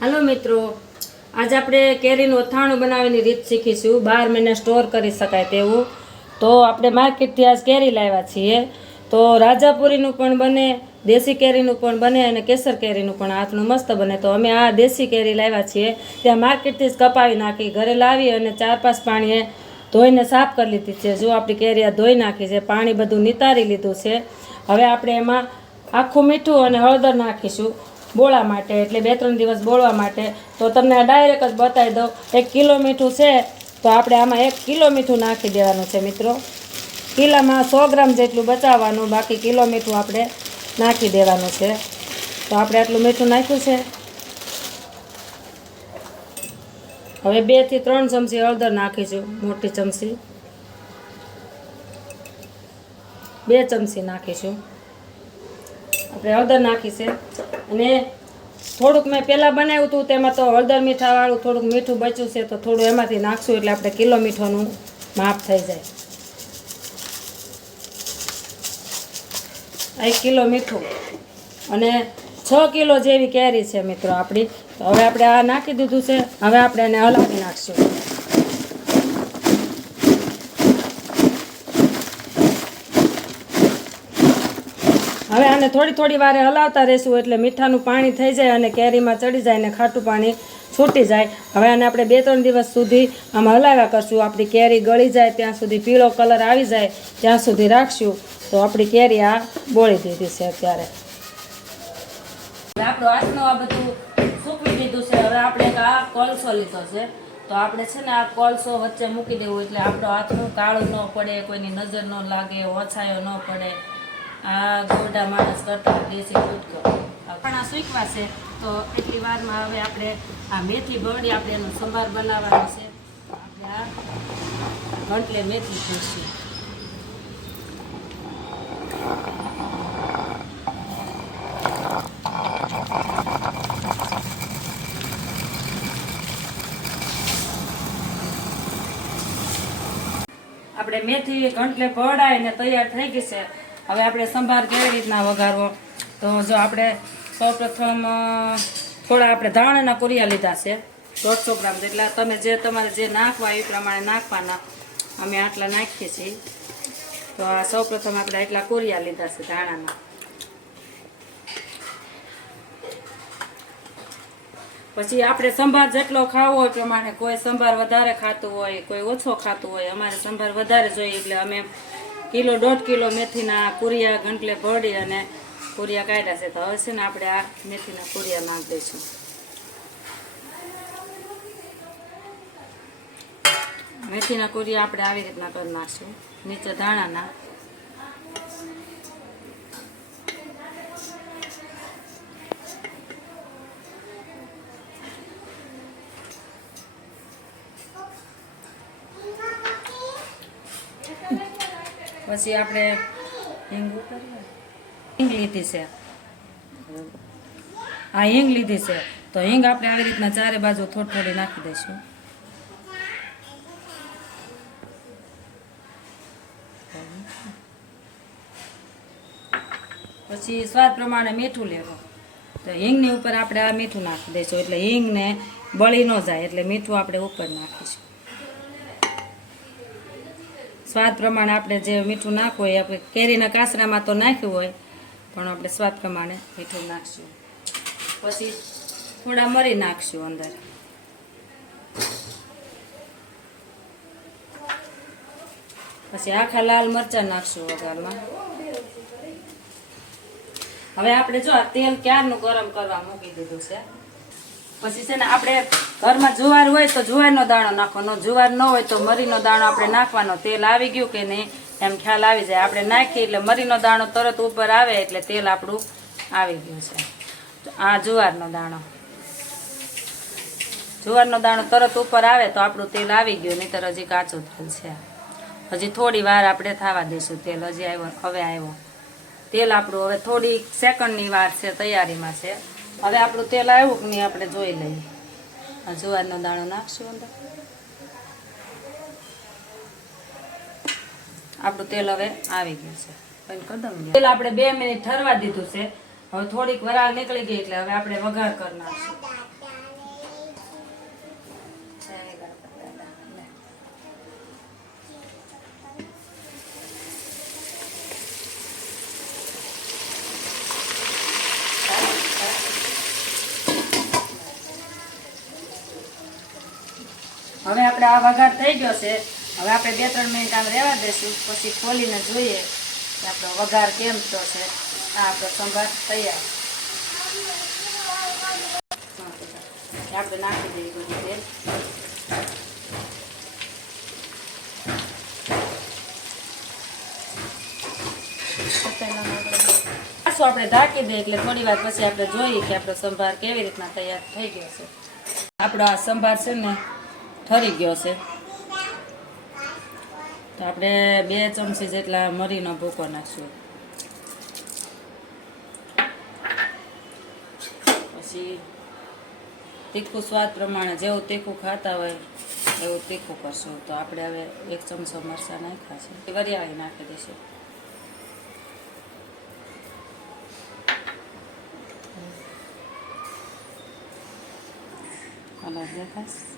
હાલો મિત્રો, આજે આપણે કેરીનું અથાણું બનાવવાની રીત શીખીશું. બાર મહિના સ્ટોર કરી શકાય તેવું. તો આપણે માર્કેટથી આજ કેરી લાવ્યા છીએ. તો રાજાપુરીનું પણ બને, દેશી કેરીનું પણ બને અને કેસર કેરીનું પણ હાથનું મસ્ત બને. તો અમે આ દેશી કેરી લાવ્યા છીએ. ત્યાં માર્કેટથી જ કપાવી નાખી, ઘરે લાવી અને ચાર પાંચ પાણીએ ધોઈને સાફ કરી લીધી છે. જો આપણી કેરી આ ધોઈ નાખી છે, પાણી બધું નિતારી લીધું છે. હવે આપણે એમાં આખું મીઠું અને હળદર નાખીશું. બોળા માટે, એટલે બે ત્રણ દિવસ બોળવા માટે, તો તમને ડાયરેક્ટ જ બતાવી દઉં. એક કિલો મીઠું છે, તો આપણે આમાં એક કિલો મીઠું નાખી દેવાનું છે મિત્રો. કિલામાં સો ગ્રામ જેટલું બચાવવાનું, બાકી કિલો મીઠું આપણે નાખી દેવાનું છે. તો આપણે આટલું મીઠું નાખ્યું છે. હવે બેથી ત્રણ ચમચી હળદર નાખીશું, મોટી ચમચી. બે ચમચી નાખીશું. આપણે હળદર નાખી છે. અને થોડુંક મેં પહેલાં બનાવ્યું હતું, તેમાં તો હળદર મીઠાવાળું, થોડુંક મીઠું બચ્યું છે, તો થોડું એમાંથી નાખશું એટલે આપણે કિલો મીઠોનું માપ થઈ જાય. એક કિલો મીઠું. અને છ કિલો જેવી કેરી છે મિત્રો આપણી. તો હવે આપણે આ નાખી દીધું છે, હવે આપણે એને હલાવી નાખશું. હવે આને થોડી થોડી વારે હલાવતા રહેશું એટલે મીઠાનું પાણી થઈ જાય અને કેરીમાં ચડી જાય અને ખાટું પાણી છૂટી જાય. હવે આને આપણે બે ત્રણ દિવસ સુધી આમાં હલાવ્યા કરશું. આપણી કેરી ગળી જાય, ત્યાં સુધી પીળો કલર આવી જાય, ત્યાં સુધી રાખશું. તો આપણી કેરી આ બોળી દીધી છે અત્યારે. આપણો હાથનો આ બધું સૂકવી દીધું છે. હવે આપણે આ કોલસો લીધો છે. તો આપણે છે ને આ કોલસો વચ્ચે મૂકી દેવું એટલે આપણો હાથનું કાળું ન પડે, કોઈની નજર ન લાગે, ઓછાયો ન પડે. આ ગોરડા માણસ કરતા દેશી ટૂટકો પણ આ સૂકવા છે, તો એટલી વારમાં હવે આપણે આ મેથી બળી આપણે એનો સંભાર બનાવવાનો છે. આપણે આ ગંટલે મેથી ભૂસી આપણે મેથી ઘંટલે ભળાઈને તૈયાર થઈ ગઈ છે. હવે આપણે સંભાર કેવી રીતના વઘારવો? તો જો આપણે સૌપ્રથમ થોડા આપણે ધાણાના કુરિયા લીધા છે, દોઢસો ગ્રામ જેટલા. તમે જે તમારે જે નાખવા એ પ્રમાણે નાખવાના. અમે આટલા નાખીએ છીએ. તો આ સૌપ્રથમ આપણે એટલા કુરિયા લીધા છે ધાણાના. પછી આપણે સંભાર જેટલો ખાવો હોય પ્રમાણે કોઈ સંભાર વધારે ખાતું હોય, કોઈ ઓછો ખાતું હોય, અમારે સંભાર વધારે જોઈએ એટલે અમે કિલો, દોઢ કિલો મેથીના કુરિયા ગંટલે ભળી અને કુરિયા કાઢ્યા છે. તો હવે છે ને આપણે આ મેથીના કુરિયા નાખી દઈશું. મેથીના કુરિયા આપણે આવી રીતના કરી નાખશું. નીચે ધાણાના પછી આપણે હિંગ લીધી છે. આ હિંગ લીધી છે. તો હિંગ આપણે આવી રીતના ચારે બાજુ થોડી થોડી નાખી દઈશું. પછી સ્વાદ પ્રમાણે મીઠું લેવું. તો હિંગની ઉપર આપણે આ મીઠું નાખી દઈશું. એટલે હિંગને બળી ન જાય, એટલે મીઠું આપણે ઉપર નાખીશું. સ્વાદ પ્રમાણે આપણે જે મીઠું નાખવું હોય આપણે કેરીના કાસરામાં તો નાખ્યું હોય, પણ આપણે સ્વાદ પ્રમાણે મીઠું નાખશું. પછી થોડા મરી નાખશું અંદર. પછી આખા લાલ મરચાં નાખશું વઘારમાં. હવે આપણે જો આ તેલ ક્યારનું ગરમ કરવા મૂકી દીધું છે? પછી છે ને આપણે ઘરમાં જુવાર હોય તો જુવારનો દાણો નાખવાનો જુવાર ન હોય તો મરીનો દાણો આપણે નાખવાનો. તેલ આવી ગયું કે નહીં, એમ ખ્યાલ આવી જાય. આપણે નાખીએ એટલે મરીનો દાણો તરત ઉપર આવે એટલે તેલ આપણું આવી ગયું છે. આ જુવારનો દાણો. જુવારનો દાણો તરત ઉપર આવે તો આપણું તેલ આવી ગયું, નહીંતર હજી કાચું તેલ છે. હજી થોડી વાર આપણે થવા દઈશું તેલ. હજી આવ્યો, હવે આવ્યો. તેલ આપણું હવે થોડી સેકન્ડની વાર છે, તૈયારીમાં છે. હવે આપણું તેલ આવ્યું કે નહીં આપણે જોઈ લઈએ. જુવારનો દાણો નાખશું અંદર. આપણું તેલ હવે આવી ગયું છે. તેલ આપણે બે મિનિટ ઠરવા દીધું છે. હવે થોડીક વરાળ નીકળી ગઈ એટલે હવે આપણે વઘાર કરી નાખશું. હવે આપણે આ વઘાર થઈ ગયો છે. હવે આપણે બે ત્રણ મિનિટ આમ રહેવા દઈશું પછી ખોલીને જોઈએ કે આપણો વઘાર કેમ થયો છે. આ આપણો સંભાર તૈયાર. આપણે નાખી દઈએ બધું તેલ આપણે ઢાંકી દઈએ એટલે થોડી વાર પછી આપણે જોઈએ કે આપણો સંભાર કેવી રીતના તૈયાર થઈ ગયો છે. આપણો આ સંભાર છે ને ઠરી ગયો છે. તો આપણે બે ચમચી જેટલા મરીનો ભૂકો નાખશું. પછી તીખું સ્વાદ પ્રમાણે જેવું તીખું ખાતા હોય એવું તીખું કરશું. તો આપણે હવે એક ચમચો મરચાં નાખ્યા છે. વરિયાળી નાખી દઈશું. કલર દેખાશ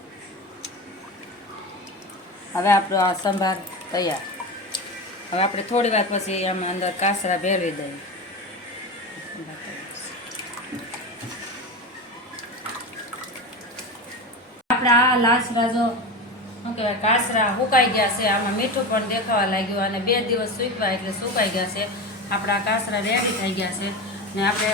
હવે આપણો આ સંભાર તૈયાર. હવે આપણે થોડી વાર પછી અમે અંદર કાસરા ભેળવી દઈએ. આપણે આ લાસરા જો, શું કહેવાય, કાસરા સુકાઈ ગયા છે, આમાં મીઠું પણ દેખાવા લાગ્યું અને બે દિવસ સૂકવા એટલે સુકાઈ ગયા છે. આપણા કાસરા રેડી થઈ ગયા છે ને આપણે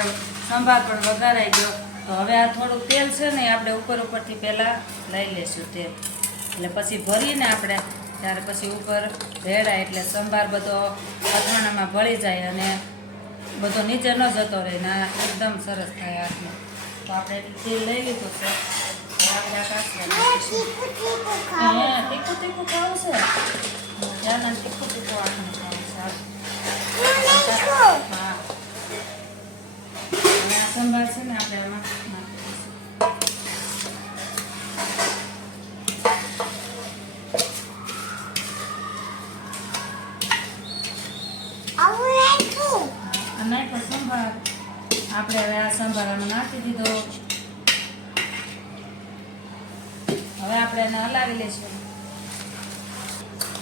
સંભાર પણ વઘારાઈ ગયો. તો હવે આ થોડું તેલ છે ને આપણે ઉપર ઉપરથી પહેલાં લઈ લઈશું તેલ. એટલે પછી ભરીને આપણે ત્યારે પછી ઉપર રેડાય એટલે સંભાર બધો અથાણામાં ભળી જાય અને બધો નીચે ન જતો રહે ને એકદમ સરસ થાય હાથમાં. તો આપણે તેલ લઈ લીધું છે. તીખું તીખું ખાવું છે. જાના તીખું તીખું આખું ખાવું છે. સંભાર છે ને આપણે આમાં નાખી દઈશું. આ નાખ્યો સંભાર આપણે હવે આ સંભારામાં નાખી દીધો. હવે આપણે એને હલાવી લઈશું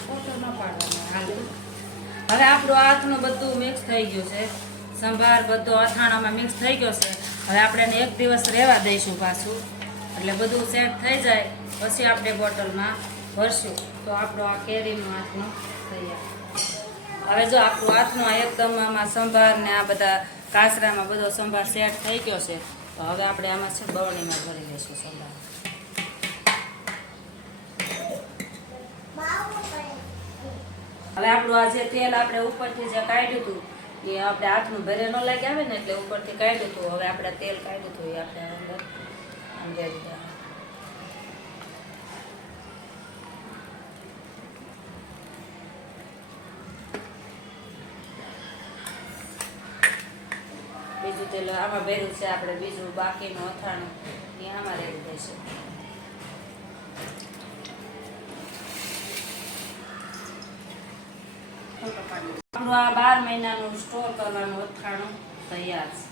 ફોટો ન હવે આપણું હાથનું બધું મિક્સ થઈ ગયું છે. સંભાર બધો અથાણામાં મિક્સ થઈ ગયો છે. હવે આપણે એને એક દિવસ રહેવા દઈશું પાછું. એટલે બધું સેટ થઈ જાય. પછી આપણે બોટલમાં ભરશું. તો આપણો આ કેરીનો હાથનું તૈયાર. હવે જો આપણું હાથનો એકદમ આમાં સંભાર ને આ બધા કાસરામાં બધો સંભાર સેટ થઈ ગયો છે. તો હવે આપણે આમાં છે બવણીમાં ભરી લઈશું સંભાર. હવે આપણું આ જે તેલ આપણે ઉપરથી જે કાઢ્યું હતું, એ આપણે હાથનું ભરે ન લાગે આવે ને એટલે ઉપરથી કાઢ્યું હતું. હવે આપણે તેલ કાઢ્યું હતું એ આપણે અંદર આમ તેલ આમાં ભર્યું છે આપણે બીજું બાકીનું અથાણું એ આમાં રેડી દેશે આપણું આ બાર મહિનાનું સ્ટોર કરવાનું અથાણું તૈયાર છે.